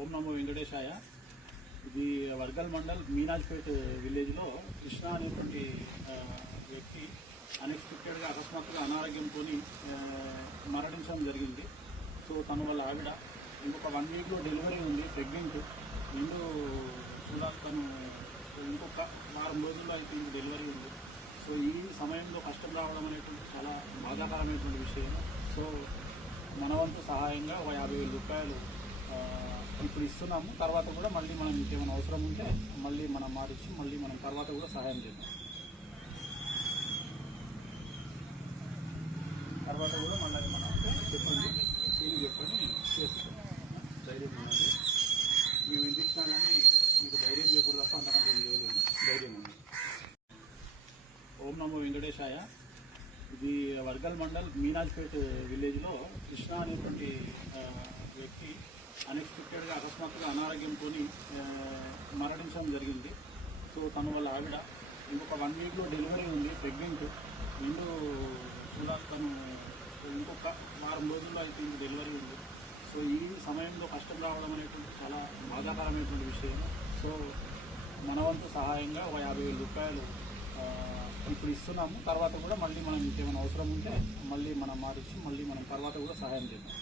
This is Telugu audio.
ఓం నమో వెంకటేశాయ. ఇది వర్గల్ మండల్ మీనాజ్పేట్ విలేజ్లో కృష్ణ అనేటువంటి వ్యక్తి అన్ఎక్స్పెక్టెడ్గా అకస్మాత్తుగా అనారోగ్యంతో మరణించడం జరిగింది. సో తన వాళ్ళ ఆవిడ ఇంకొక వన్ వీక్లో డెలివరీ ఉంది ప్రెగ్నెంట్. రెండు చూడాలి తను ఇంకొక వారం రోజుల్లో అయితే ఇంక డెలివరీ ఉంది. సో ఈ సమయంలో కష్టం రావడం అనేటువంటి చాలా బాధాకరమైనటువంటి విషయం సో మనవంతు సహాయంగా ఒక యాభై వేల రూపాయలు ఇప్పుడు ఇస్తున్నాము. తర్వాత కూడా మళ్ళీ మనం ఇంకేమైనా అవసరం ఉంటే మళ్ళీ మనం మారిచ్చి మళ్ళీ మనం తర్వాత కూడా సహాయం చేద్దాం. తర్వాత కూడా మళ్ళీ మనం చెప్పండి. సీని చెప్పండి. చేస్తాం ధైర్యం ఉండాలి మేము ఎంత ఇచ్చినా కానీ మీకు ధైర్యం చేయకూడదు తప్ప అంతకంటే ఏం చేయలేము. ధైర్యం ఉంది ఓం నమో వెంకటేశాయ. ఇది వర్గల్ మండల్ మీనాజ్పేట్ విలేజ్లో కృష్ణ అనేటువంటి వ్యక్తి అన్ఎక్స్పెక్టెడ్గా అకస్మాత్తుగా అనారోగ్యంతో మరణించడం జరిగింది. సో తన వాళ్ళ ఆవిడ ఇంకొక వన్ వీక్లో డెలివరీ ఉంది ప్రెగ్నెంట్. రెండు చూడాలి తను ఇంకొక వారం రోజుల్లో అయితే ఇంక డెలివరీ ఉంది. సో ఈ సమయంలో కష్టం రావడం అనేటువంటి చాలా బాధాకరమైనటువంటి విషయం. సో మన వంతు సహాయంగా ఒక యాభై వేల రూపాయలు ఇప్పుడు ఇస్తున్నాము. తర్వాత కూడా మళ్ళీ మనం ఇంకేమైనా అవసరం ఉంటే మళ్ళీ మనం మారిచ్చి మళ్ళీ మనం తర్వాత కూడా సహాయం చేద్దాం.